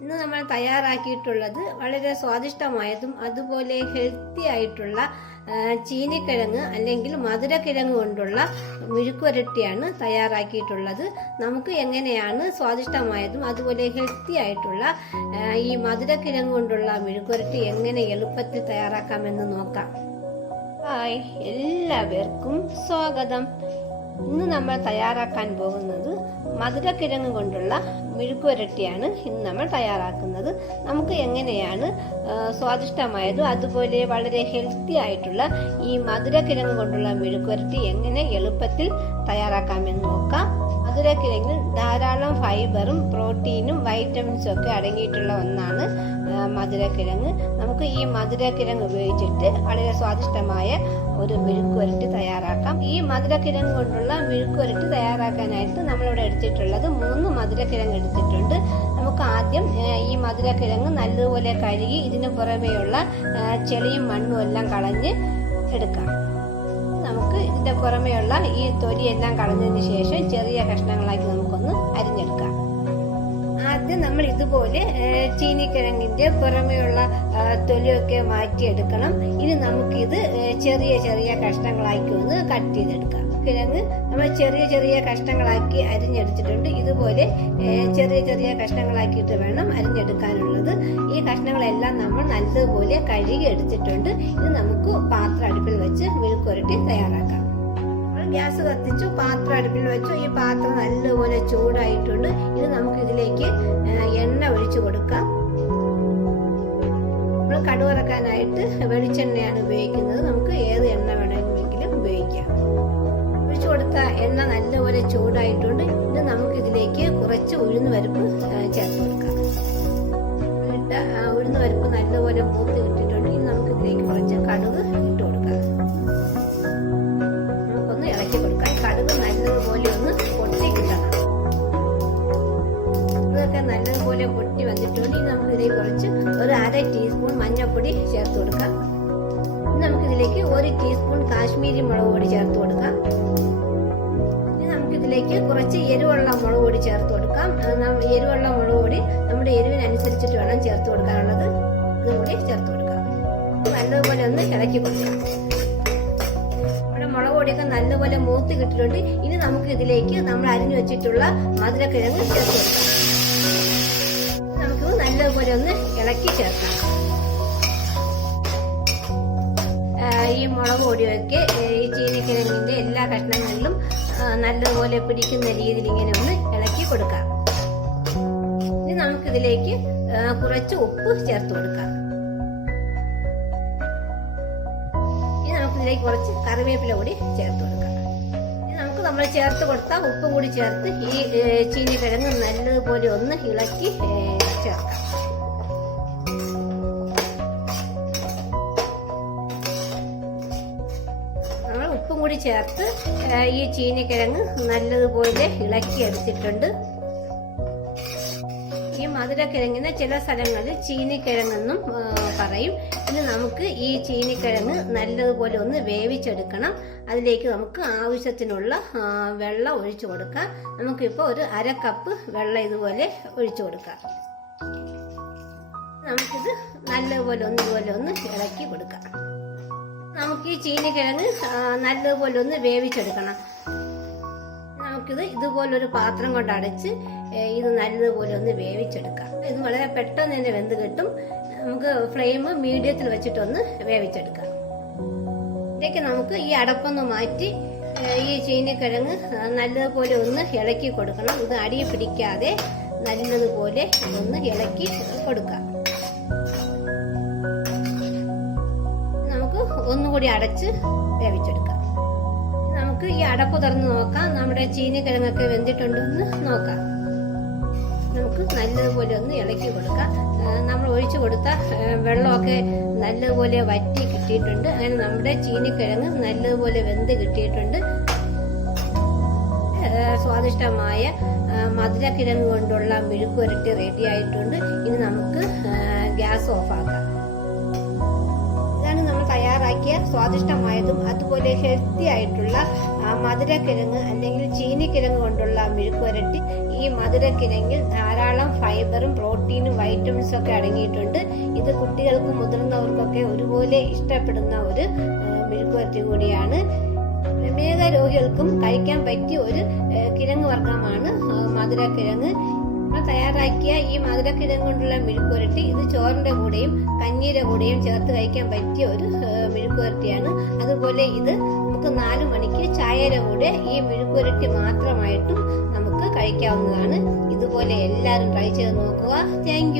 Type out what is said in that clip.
ഇന്ന് നമ്മൾ തയ്യാറാക്കിയിട്ടുള്ളത് വളരെ സ്വാദിഷ്ടമായതും അതുപോലെ ഹെൽത്തി ആയിട്ടുള്ള ചീനിക്കിഴങ്ങ് അല്ലെങ്കിൽ മധുരക്കിഴങ്ങ് കൊണ്ടുള്ള മുഴുക്കുരട്ടിയാണ് തയ്യാറാക്കിയിട്ടുള്ളത്. നമുക്ക് എങ്ങനെയാണ് സ്വാദിഷ്ടമായതും അതുപോലെ ഹെൽത്തി ആയിട്ടുള്ള ഈ മധുരക്കിഴങ്ങ് കൊണ്ടുള്ള മുഴുക്കുരട്ടി എങ്ങനെ എളുപ്പത്തിൽ തയ്യാറാക്കാമെന്ന് നോക്കാം. ഹായ് എല്ലാവർക്കും സ്വാഗതം. ഇന്ന് നമ്മൾ തയ്യാറാക്കാൻ പോകുന്നത് മധുരക്കിഴങ്ങ് കൊണ്ടുള്ള മെഴുക്കുവരട്ടിയാണ് ഇന്ന് നമ്മൾ തയ്യാറാക്കുന്നത്. നമുക്ക് എങ്ങനെയാണ് സ്വാദിഷ്ടമായതും അതുപോലെ വളരെ ഹെൽത്തി ആയിട്ടുള്ള ഈ മധുരക്കിഴങ്ങ് കൊണ്ടുള്ള മെഴുക്കുവരട്ടി എങ്ങനെ എളുപ്പത്തിൽ തയ്യാറാക്കാമെന്ന് നോക്കാം. മധുരക്കിഴങ്ങിൽ ധാരാളം ഫൈബറും പ്രോട്ടീനും വൈറ്റമിൻസും ഒക്കെ അടങ്ങിയിട്ടുള്ള ഒന്നാണ് മധുരക്കിഴങ്ങ്. നമുക്ക് ഈ മധുരക്കിഴങ്ങ് ഉപയോഗിച്ചിട്ട് വളരെ സ്വാദിഷ്ടമായ ഒരു മെഴുക്കുവരട്ടി തയ്യാറാക്കാം. ഈ മധുരക്കിഴങ്ങ് കൊണ്ടുള്ള മെഴുക്കുവരട്ടി തയ്യാറാക്കാനായിട്ട് നമ്മളിവിടെ എടുത്തിട്ടുള്ളത് മൂന്ന് മധുരക്കിഴങ്ങ് എടുത്തിട്ടുണ്ട്. നമുക്ക് ആദ്യം ഈ മധുരക്കിഴങ്ങ് നല്ലതുപോലെ കഴുകി ഇതിന് പുറമേയുള്ള ചെളിയും മണ്ണും എല്ലാം കളഞ്ഞ് എടുക്കാം. ഇതിന്റെ പുറമേയുള്ള ഈ തൊലിയെല്ലാം കളഞ്ഞതിന് ശേഷം ചെറിയ കഷ്ണങ്ങളാക്കി നമുക്കൊന്ന് അരിഞ്ഞെടുക്കാം. ആദ്യം നമ്മൾ ഇതുപോലെ ചീനിക്കിഴങ്ങിന്റെ പുറമെയുള്ള തൊലിയൊക്കെ മാറ്റിയെടുക്കണം. ഇനി നമുക്കിത് ചെറിയ ചെറിയ കഷ്ണങ്ങളാക്കി ഒന്ന് കട്ട് ചെയ്തെടുക്കാം. കിഴങ്ങ് നമ്മൾ ചെറിയ ചെറിയ കഷ്ണങ്ങളാക്കി അരിഞ്ഞെടുത്തിട്ടുണ്ട്. ഇതുപോലെ ചെറിയ ചെറിയ കഷ്ണങ്ങളാക്കിയിട്ട് വേണം അരിഞ്ഞെടുക്കാനുള്ളത്. ഈ കഷ്ണങ്ങളെല്ലാം നമ്മൾ നല്ലതുപോലെ കഴുകി എടുത്തിട്ടുണ്ട് ഇത് നമുക്ക് പാത്രം അടുപ്പിൽ വെച്ച് മെഴുക്കുരട്ടി തയ്യാറാക്കാം. ഗ്യാസ് കത്തിച്ചു പാത്രം അടുപ്പിൽ വെച്ചു. ഈ പാത്രം നല്ലപോലെ ചൂടായിട്ടുണ്ട്. ഇത് നമുക്ക് ഇതിലേക്ക് എണ്ണ ഒഴിച്ചു കൊടുക്കാം. നമ്മൾ കടുവറക്കാനായിട്ട് വെളിച്ചെണ്ണയാണ് ഉപയോഗിക്കുന്നത്. നമുക്ക് ഏത് എണ്ണ വേണമെങ്കിലും ഉപയോഗിക്കാം. ഒഴിച്ചു കൊടുത്ത എണ്ണ നല്ലപോലെ ചൂടായിട്ടുണ്ട്. ഇത് നമുക്ക് ഇതിലേക്ക് കുറച്ച് ഉഴുന്ന് പരിപ്പ് ചേർത്ത് കൊടുക്കാം. ഉഴുന്ന് പരിപ്പ് നല്ലപോലെ മൂത്ത് കിട്ടിയിട്ടുണ്ട് പൊട്ടി വന്നിട്ടുണ്ട് ഇനി നമുക്ക് ഇതിലേക്ക് കുറച്ച് ഒരു അര ടീസ്പൂൺ മഞ്ഞൾപ്പൊടി ചേർത്ത് കൊടുക്കാം ഇനി നമുക്ക് ഇതിലേക്ക് ഒരു ടീസ്പൂൺ കാശ്മീരി മുളക് പൊടി ചേർത്ത് കൊടുക്കാം ഇതിലേക്ക് കുറച്ച് എരിവുള്ള മുളക് പൊടി ചേർത്ത് കൊടുക്കാം. എരിവുള്ള മുളക് പൊടി നമ്മുടെ എരിവിനനുസരിച്ചിട്ട് വേണം ചേർത്ത് കൊടുക്കാനുള്ളത്. ഇതും കൂടി ചേർത്ത് കൊടുക്കാം. നല്ലതുപോലെ ഒന്ന് ഇളക്കി കൊടുക്കാം. നമ്മുടെ മുളക് പൊടിയൊക്കെ നല്ലപോലെ മൂത്ത് കിട്ടിയിട്ടുണ്ട്. ഇനി നമുക്ക് ഇതിലേക്ക് നമ്മൾ അരിഞ്ഞു വെച്ചിട്ടുള്ള മധുരക്കിഴങ്ങ് ചേർത്ത് കൊടുക്കാം. നമുക്ക് ഒന്ന് ഇളക്കി ചേർക്കാം ഈ മുളക് പൊടിയൊക്കെ ഈ ചീനിക്കിഴങ്ങിന്റെ എല്ലാ കഷ്ണങ്ങളിലും നല്ലതുപോലെ പിടിക്കുന്ന രീതിയിൽ ഇങ്ങനെ ഒന്ന് ഇളക്കി കൊടുക്കാം. ഇനി നമുക്കിതിലേക്ക് കുറച്ച് ഉപ്പ് ചേർത്ത് കൊടുക്കാം. ഇനി നമുക്കിതിലേക്ക് കുറച്ച് കറിവേപ്പില കൂടി ചേർത്ത് കൊടുക്കാം. നമുക്ക് നമ്മൾ ചേർത്ത് കൊടുത്ത ഉപ്പ് കൂടി ചേർത്ത് ഈ ചീനിക്കിഴങ്ങ് നല്ലതുപോലെ ഒന്ന് ഇളക്കി ചേർക്കാം. കൂടി ചേർത്ത് ഈ ചീനിക്കിഴങ്ങ് നല്ലതുപോലെ ഇളക്കി എടുത്തിട്ടുണ്ട് ഈ മധുരക്കിഴങ്ങിന് ചില സ്ഥലങ്ങളിൽ ചീനിക്കിഴങ്ങെന്നും പറയും. ഇനി നമുക്ക് ഈ ചീനിക്കിഴങ്ങ് നല്ലതുപോലെ ഒന്ന് വേവിച്ചെടുക്കണം. അതിലേക്ക് നമുക്ക് ആവശ്യത്തിനുള്ള വെള്ളം ഒഴിച്ചു കൊടുക്കാം. നമുക്കിപ്പോൾ ഒരു അര കപ്പ് വെള്ളം ഇതുപോലെ ഒഴിച്ചു കൊടുക്കാം. നമുക്കിത് നല്ലതുപോലെ ഒന്നുപോലെ ഒന്ന് ഇളക്കി കൊടുക്കാം. നമുക്ക് ഈ ചീനിക്കിഴങ്ങ് നല്ലതുപോലെ ഒന്ന് വേവിച്ചെടുക്കണം. നമുക്കിത് ഇതുപോലൊരു പാത്രം കൊണ്ട് അടച്ച് ഇത് നല്ലതുപോലെ ഒന്ന് വേവിച്ചെടുക്കാം. ഇത് വളരെ പെട്ടെന്ന് തന്നെ വെന്ത് കിട്ടും. നമുക്ക് ഫ്ലെയിം മീഡിയത്തിൽ വെച്ചിട്ടൊന്ന് വേവിച്ചെടുക്കാം. ഇതൊക്കെ നമുക്ക് ഈ അടപ്പൊന്ന് മാറ്റി ഈ ചീനിക്കിഴങ്ങ് നല്ലതുപോലെ ഒന്ന് ഇളക്കി കൊടുക്കണം. ഇത് അടിയെ പിടിക്കാതെ നല്ലതുപോലെ ഒന്ന് ഇളക്കി കൊടുക്കാം. ഒന്നുകൂടി അടച്ച് വേവിച്ചെടുക്കാം. നമുക്ക് ഈ അടപ്പ് തുറന്ന് നോക്കാം. നമ്മുടെ ചീനിക്കിഴങ്ങൊക്കെ വെന്തിട്ടുണ്ടെന്ന് നോക്കാം. നമുക്ക് നല്ലതുപോലെ ഒന്ന് ഇളക്കി കൊടുക്കാം. നമ്മൾ ഒഴിച്ചു കൊടുത്ത വെള്ളമൊക്കെ നല്ലതുപോലെ വറ്റി കിട്ടിയിട്ടുണ്ട്. അങ്ങനെ നമ്മുടെ ചീനിക്കിഴങ്ങ് നല്ലതുപോലെ വെന്ത് കിട്ടിയിട്ടുണ്ട്. സ്വാദിഷ്ടമായ മധുരക്കിഴങ്ങ് കൊണ്ടുള്ള മെഴുക്കുവരട്ടി റെഡി ആയിട്ടുണ്ട്. ഇനി നമുക്ക് ഗ്യാസ് ഓഫാക്കാം. തയ്യാറാക്കിയ സ്വാദിഷ്ടമായതും അതുപോലെ ഹെൽത്തി ആയിട്ടുള്ള മധുരക്കിഴങ്ങ് അല്ലെങ്കിൽ ചീനിക്കിഴങ്ങ് കൊണ്ടുള്ള മെഴുക്കുരട്ടി ഈ മധുരക്കിഴങ്ങിൽ ധാരാളം ഫൈബറും പ്രോട്ടീനും വൈറ്റമിൻസും ഒക്കെ അടങ്ങിയിട്ടുണ്ട്. ഇത് കുട്ടികൾക്കും മുതിർന്നവർക്കൊക്കെ ഒരുപോലെ ഇഷ്ടപ്പെടുന്ന ഒരു മെഴുക്കുരട്ടി കൂടിയാണ്. പ്രമേഹ രോഗികൾക്കും കഴിക്കാൻ പറ്റിയ ഒരു കിഴങ്ങ് വർഗമാണ് മധുരക്കിഴങ്ങ്. നമ്മൾ തയ്യാറാക്കിയ ഈ മധുരക്കിഴങ്ങ് കൊണ്ടുള്ള മെഴുക്കുവരട്ടി ഇത് ചോറിന്റെ കൂടെയും കഞ്ഞീരെ കൂടെയും ചേർത്ത് കഴിക്കാൻ പറ്റിയ ഒരു ഏഹ്, അതുപോലെ ഇത് നമുക്ക് നാലു മണിക്ക് ചായയുടെ കൂടെ ഈ മെഴുക്കുവരട്ടി മാത്രമായിട്ടും നമുക്ക് കഴിക്കാവുന്നതാണ്. ഇതുപോലെ എല്ലാവരും ട്രൈ ചെയ്ത് നോക്കുക. താങ്ക്